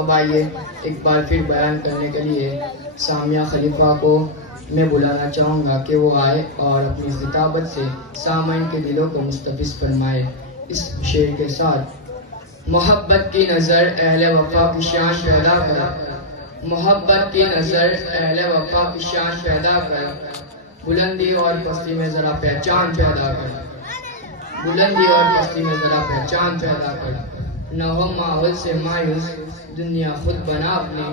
اب آئیے ایک بار پھر بیان کرنے کے لیے سامیہ خلیفہ کو میں بلانا چاہوں گا کہ وہ آئے اور اپنی خطابت سے سامعین کے دلوں کو مستفز فرمائے اس شعر کے ساتھ۔ محبت کی نظر اہل وفا کی شان پیدا کر، محبت کی نظر اہل وفا کی شان پیدا کر، بلندی اور پستی میں ذرا پہچان پیدا کر، بلندی اور پستی میں ذرا پہچان پیدا کر۔ نہ ہو ماحول سے مایوس دنیا خود بنا اپنی،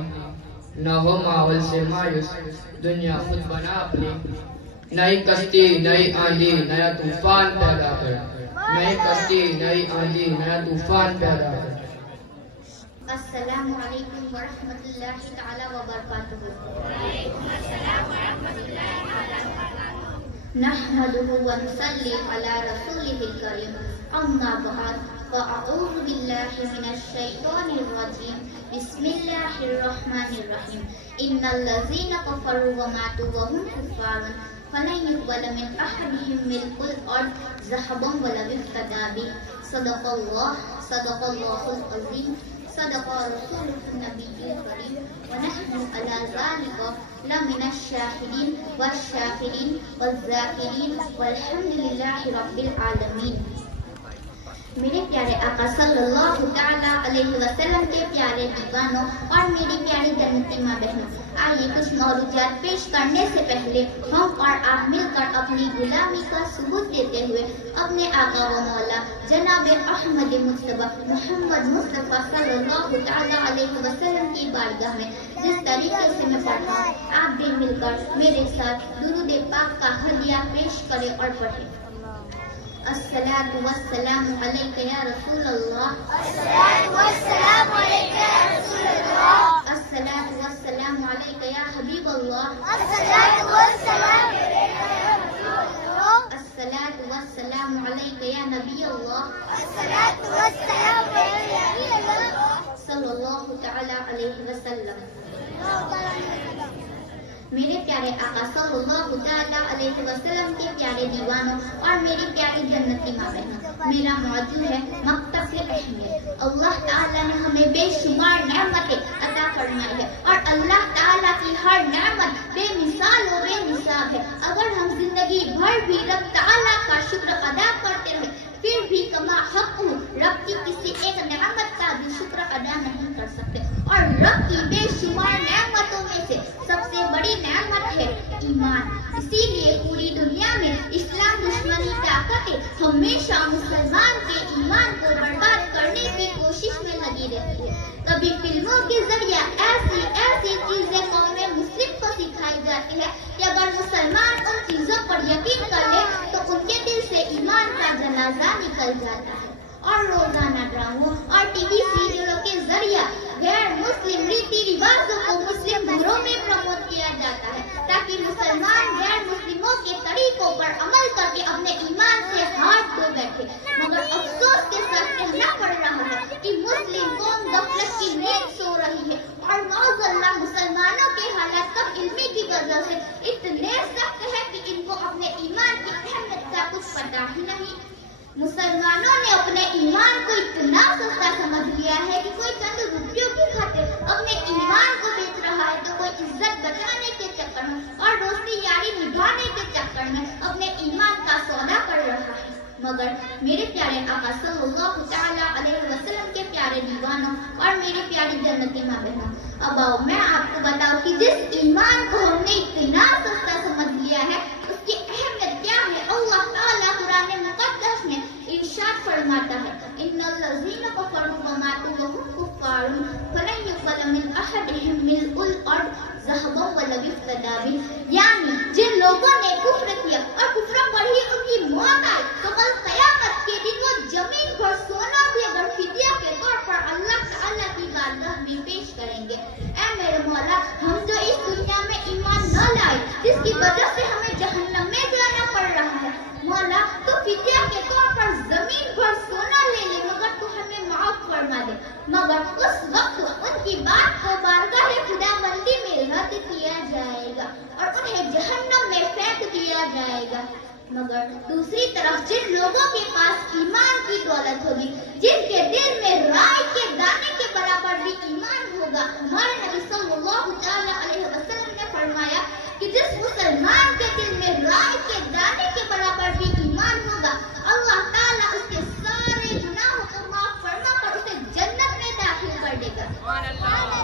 نہ ہو ماحول سے مایوس دنیا خود بنا اپنی، نئی کشتی نئی آندھی نیا طوفان پیدا کر، نئی کشتی نئی آندھی نیا طوفان پیدا کر۔ السلام علیکم ورحمۃ اللہ تعالی وبرکاتہ۔ نحمده ونصلي على رسوله الكريم اما بعد فاعوذ بالله من الشيطان الرجيم بسم الله الرحمن الرحيم ان الذين كفروا وماتوا وهم كفار فلن يقبل من احدهم ملء الارض ذهبا ولو افتدى به صدق الله العظيم صدق رسوله النبي الكريم ونحن على ذلك لمن الشاهدين والشاكرين والذاكرين والحمد لله رب العالمين۔ میرے پیارے آقا صلی اللہ تعالیٰ علیہ وسلم کے پیارے دیوانوں اور میری پیاری جنتی ماں بہنوں، آئیے کچھ معروضات پیش کرنے سے پہلے ہم اور آپ مل کر اپنی غلامی کا ثبوت دیتے ہوئے اپنے آقا و مولا جناب احمد مصطفیٰ محمد مصطفیٰ صلی اللہ تعالیٰ علیہ وسلم کی بارگاہ میں جس طریقے سے میں پڑھا ہوں آپ بھی مل کر میرے ساتھ درود پاک کا ہدیہ پیش کریں اور پڑھیں۔ الصلاة والسلام عليك يا رسول الله، الصلاة والسلام عليك يا رسول الله، الصلاة والسلام عليك يا حبيب الله، الصلاة والسلام عليك يا رسول الله، الصلاة والسلام عليك يا نبي الله، الصلاة والسلام عليك يا نبي الله صلى الله تعالى عليه وسلم۔ میرے پیارے آقا صلی اللہ تعالیٰ علیہ وسلم کے پیارے دیوانوں اور میری پیاری جنتی ماں بہنوں، میرا موضوع ہے مکتب اہمیت۔ اللہ تعالیٰ نے ہمیں بے شمار نعمتیں عطا فرمائی ہے اور اللہ تعالیٰ کی ہر نعمت بے مثال و بے نصاب ہے۔ اگر ہم زندگی بھر بھی رب تعالیٰ کا شکر ادا کرتے رہے پھر بھی کما حق رب کی کسی ایک نعمت کا بھی شکر ادا نہیں کر سکتے، اور رب کی بے شمار نعمتوں میں سے سب سے بڑی نعمت ہے ایمان۔ اسی لیے پوری دنیا میں اسلام دشمنی طاقتیں ہمیشہ مسلمان کے ایمان کو برباد کرنے کی کوشش میں لگی رہتی ہے۔ کبھی فلموں کے ذریعے ایسی چیزیں قوم مسلم کو سکھائی جاتی ہے کہ اگر مسلمان ان چیزوں پر یقین کر لے تو ان کے دل سے ایمان کا جنازہ نکل جاتا ہے، اور روزانہ ڈراموں اور ٹی وی سیریلوں کے ذریعے غیر مسلم ریتی رواجوں کو مسلم گھروں میں پروموٹ کیا جاتا ہے تاکہ مسلمان غیر مسلموں کے طریقوں پر عمل کر کے اپنے ایمان سے ہاتھ دھو بیٹھے۔ مگر افسوس کے ساتھ کہنا پڑ رہا ہے کہ مسلم قوم غفلت کی نیند سو رہی ہے، اور معاذ اللہ مسلمانوں کے حالات کم علمی کی وجہ سے اتنے سخت ہے کہ ان کو اپنے ایمان کی اہمیت کا کچھ پتہ ہی نہیں۔ مسلمانوں نے اپنے ایمان کو اتنا سستا سمجھ لیا ہے کہ کوئی چند روپیوں کی خاطر اپنے ایمان کو بیچ رہا ہے، تو کوئی عزت بچانے کے چکر میں اور دوستی یاری نبھانے کے چکر میں اپنے ایمان کا سودا کر رہا ہے۔ مگر میرے پیارے آقا صلی اللہ تعالیٰ علیہ وسلم کے پیارے دیوانوں اور میری پیاری جنتی ماں بہنوں، اب آؤ میں آپ کو بتاؤں کہ جس ایمان کو ہم نے اتنا سستا سمجھ لیا ہے اس کی اہمیت کیا ہے۔ اللہ تعالیٰ قرآن مقدس میں ارشاد فرماتا ہے، ان الذین کفروا وماتوا وهم کفار فلن یقبل من احدهم ملء الارض ذهبا ولو افتدى به، یعنی جن لوگوں نے کفر کیا اور کفر پر ہی ان کی موت آئی تو کل قیامت کے دن وہ زمین پر سونا بھی اگر فدیہ کے طور پر اللہ تعالیٰ کی بارگاہ میں پیش کریں گے۔ اے میرے مولا، ہم جو اس دنیا میں ایمان نہ لائے جس کی وجہ سے ہمیں جہنم میں جانا پڑ رہا ہے، مولا تو فدیہ کے طور پر زمین پر سونا لے لے، مگر تو ہمیں معاف فرما دے۔ مگر اس وقت ان کی بات کو بارگاہ خدا بندی میں رد کیا جائے گا اور انہیں جہنم میں پھینک دیا جائے گا۔ مگر دوسری طرف جن لوگوں کے پاس ایمان کی دولت ہوگی، جن کے دل میں رائے کے دانے کے برابر بھی ایمان ہوگا. ہمارے نبی صلی اللہ تعالی علیہ وسلم نے فرمایا کہ جس مسلمان کے دل میں رائے کے دانے کے برابر بھی ایمان ہوگا, اللہ تعالیٰ اس کے سارے گناہوں کو معاف فرما کر اسے جنت میں داخل کر دے گا.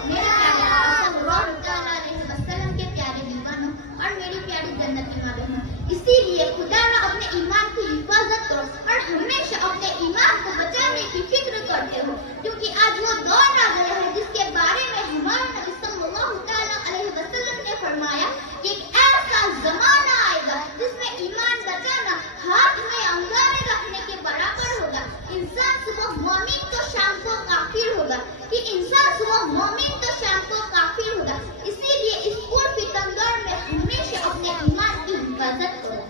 میرے پیارے آقا صلی اللہ تعالی علیہ وسلم کے پیارے دیوانوں اور میری پیاری جنتی ماں بہنوں, اسی لیے خدا را اپنے ایمان کی حفاظت کرو اور ہمیشہ اپنے ایمان کو بچانے کی فکر کرتے ہو, کیونکہ آج وہ دور آ گیا ہے جس کے بارے میں ہمارے نبی صلی اللہ تعالی علیہ وسلم نے فرمایا کہ ایک ایسا زمانہ آئے گا جس میں ایمان بچانا ہاتھ میں انگارے رکھنے کے برابر ہوگا. انسان صبح مومن تو شام کو کافر ہوگا, کہ انسان صبح مومن تو شام کو کافر ہوگا. اسی لیے اس فتن دور میں ہمیشہ اپنے ایمان کی حفاظت کرو.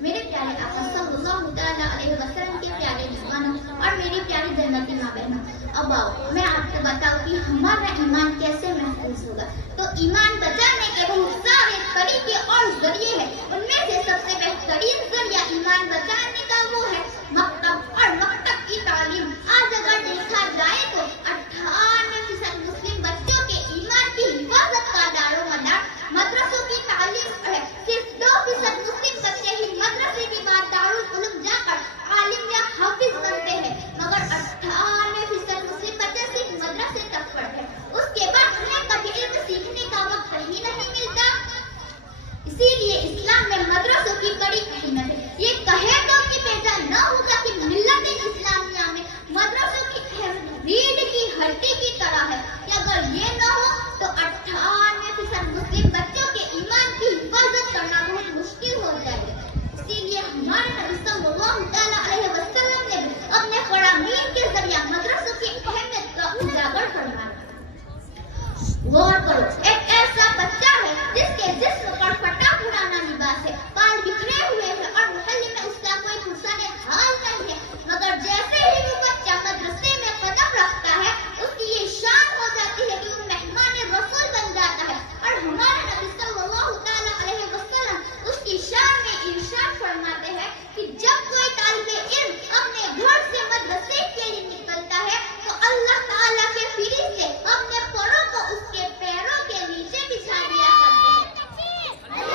میرے پیارے آقا صلی اللہ تعالی علیہ وسلم کے پیارے دیوانوں اور میری پیاری جنتی ماں بہنوں, اب آؤ میں آپ کو بتاؤں کہ ہمارا ایمان کیسے محفوظ ہوگا. تو ایمان بچانے کے بہت سارے طریقے اور ذریعے ہیں. ان میں سے سب سے بہترین ذریعہ ایمان بچانے کا وہ ہے مکتب اور مکتب کی تعلیم. آج اگر دیکھا جائے تو 98% مسلم بچوں کے ایمان کی حفاظت کا دار و مدار مدرسوں کی تعلیم ہے. صرف 2% مسلم بچے ہی مدرسے کے بعد دارالعلوم جا کر عالم یا حافظ بنتے ہیں, مگر 98% مسلم بچے صرف مدرسے تک پڑھتے ہیں. اس کے بعد انہیں کبھی علم سیکھنے کا وقت ہی نہیں ملتا. اسی لیے اسلام میں مدرسوں کی بڑی اہمیت ہے. یہ کہے تو کہ پیدا نہ ہوگا کہ ملت اسلامیہ میں مدرسوں کی اہمیت ریڑھ کی ہڈی کی طرح ہے, کہ اگر یہ نہ ہو تو 98% مسلم بچوں کے ایمان کی حفاظت کرنا بہت مشکل ہو جائے گا. اسی لیے ہمارے نبی صلی اللہ تعالی علیہ وسلم نے اپنے فرامین کے ذریعہ مدرسوں کی اہمیت کا اجاگر فرمایا. غور کرو, ایک ایسا بچہ ہے جس کے جسم پر پھٹا پرانا لباس ہے, بال بکھرے ہوئے ہیں اور محلے میں اس کا کوئی پرسان حال نہیں ہے, مگر جیسے ہی وہ بچہ مدرسے میں قدم رکھتا ہے اس کی یہ شان ہو جاتی ہے کہ وہ مہمان رسول بن جاتا ہے. اور ہمارے نبی صلی اللہ تعالی علیہ وسلم اس کی شان میں ارشاد فرماتے ہیں کہ جب کوئی طالب علم اپنے گھر سے مدرسے کے لیے نکلتا ہے تو اللہ تعالیٰ کے فرشتے اپنے پروں کو اس کے پیروں کے نیچے بچھا دیا کرتے ہیں.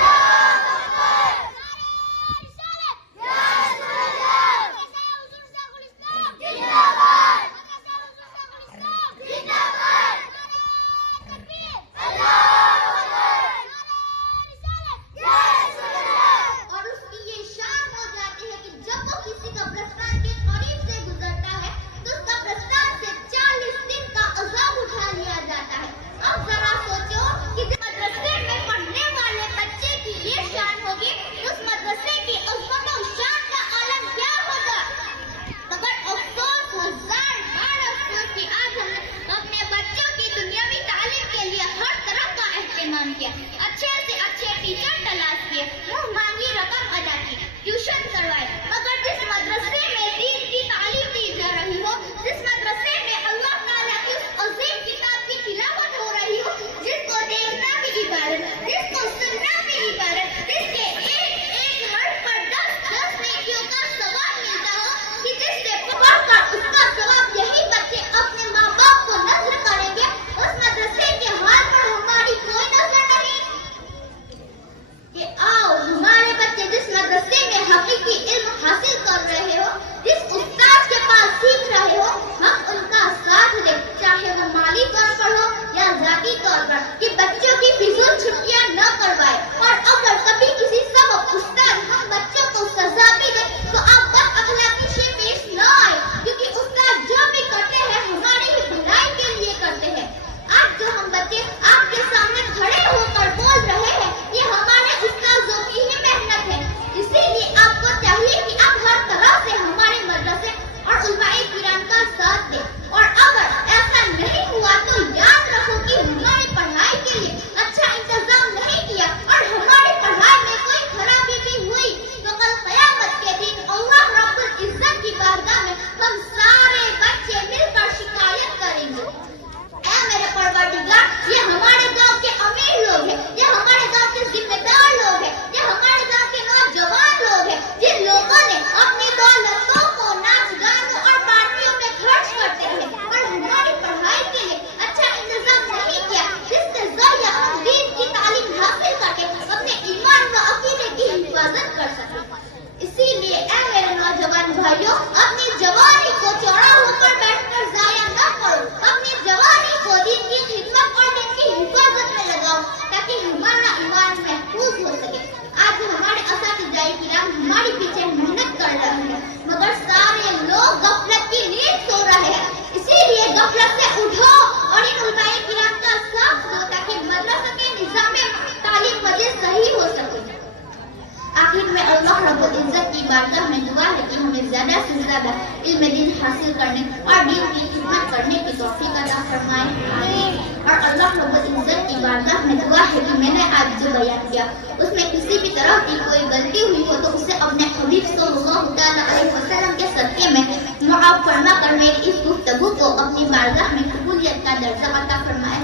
بارگاہ میں دعا ہے کہ ہمیں زیادہ سے زیادہ علم دین حاصل کرنے اور دین کی خدمت کرنے کی توفیق عطا فرمائے. آمین. اور اللہ رب العزت کی بارگاہ میں دعا ہے کہ میں نے آج جو بیان کیا اس میں کسی بھی طرح کی کوئی غلطی ہوئی ہو تو اسے اپنے حبیب صلی اللہ تعالیٰ علیہ وسلم کے صدقے میں معاف فرما کر میری اس گفتگو کو اپنی بارگاہ میں قبولیت کا درجہ عطا فرمائے.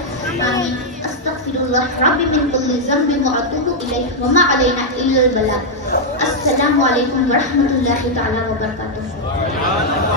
آمین. استغفر اللہ رب من کل ذنب واتوب الیہ وما علینا الا البلاغ. السلام علیکم ورحمۃ اللہ تعالیٰ وبرکاتہ.